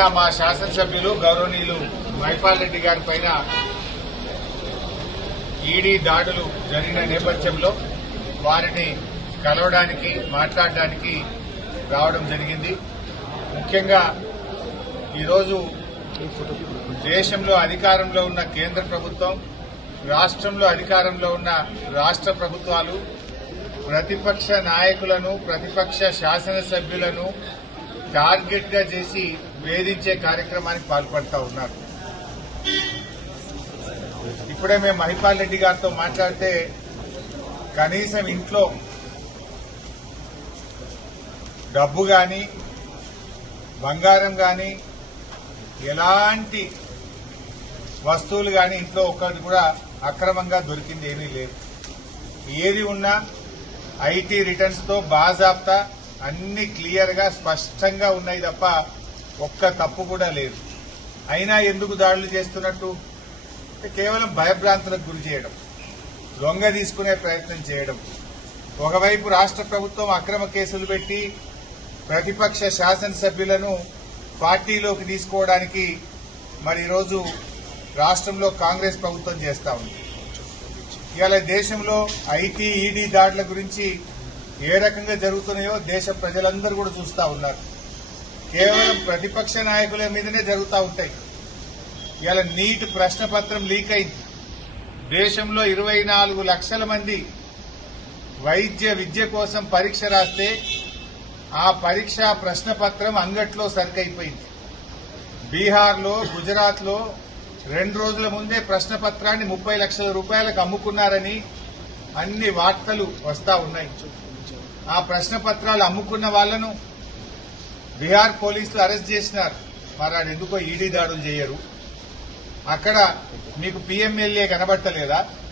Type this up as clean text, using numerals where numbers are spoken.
నిన్న మా శాసనసభ్యులు గౌరవనీయులు మైపాల్ రెడ్డి గారి పైన ఈడీ దాడులు జరిగిన నేపథ్యంలో వారిని కలవడానికి మాట్లాడడానికి రావడం జరిగింది. ముఖ్యంగా ఈరోజు దేశంలో అధికారంలో ఉన్న కేంద్ర ప్రభుత్వం, రాష్ట్రంలో అధికారంలో ఉన్న రాష్ట్ర ప్రభుత్వాలు ప్రతిపక్ష నాయకులను, ప్రతిపక్ష శాసనసభ్యులను టార్గెట్ గా చేసి వేధించే కార్యక్రమానికి పాల్పడతా ఉన్నారు. ఇప్పుడే మేము మహిపాల్ రెడ్డి గారితో మాట్లాడితే కనీసం ఇంట్లో డబ్బు గాని, బంగారం గాని, ఎలాంటి వస్తువులు గాని ఇంట్లో ఒక్కటి కూడా అక్రమంగా దొరికింది ఏమీ లేదు. ఏది ఉన్నా ఐటీ రిటర్న్స్ తో బాజాప్తా అన్ని క్లియర్ గా స్పష్టంగా ఉన్నాయి తప్ప ఒక్క తప్పు కూడా లేదు. అయినా ఎందుకు దాడులు చేస్తున్నట్టు? కేవలం భయభ్రాంతులకు గురి చేయడం, లొంగ తీసుకునే ప్రయత్నం చేయడం. ఒకవైపు రాష్ట్ర ప్రభుత్వం అక్రమ కేసులు పెట్టి ప్రతిపక్ష శాసనసభ్యులను పార్టీలోకి తీసుకోవడానికి మరి ఈరోజు రాష్ట్రంలో కాంగ్రెస్ ప్రభుత్వం చేస్తా ఉంది. ఇవాళ దేశంలో ఐటీ, ఈడీ దాడుల గురించి ఏ రకంగా జరుగుతున్నాయో దేశ ప్రజలందరూ కూడా చూస్తా ఉన్నారు. కేవలం ప్రతిపక్ష నాయకుల మీదనే జరుగుతూ ఉంటాయి. ఇవాళ నీట్ ప్రశ్న పత్రం లీక్ అయింది. దేశంలో 24 లక్షల మంది విద్య కోసం పరీక్ష రాస్తే ఆ పరీక్ష ప్రశ్న పత్రం అంగట్లో సరికైపోయింది. బీహార్లో, గుజరాత్లో 2 రోజుల ముందే ప్రశ్న పత్రాన్ని 30 లక్షల రూపాయలకు అమ్ముకున్నారని అన్ని వార్తలు వస్తా ఉన్నాయి. ఆ ప్రశ్న పత్రాలు అమ్ముకున్న వాళ్లను బీహార్ పోలీసులు అరెస్ట్ చేసినారు. మరి అది ఎందుకో ఈడీ దాడులు చేయరు? అక్కడ మీకు పీఎంఎల్ఏ కనబట్టలేదా?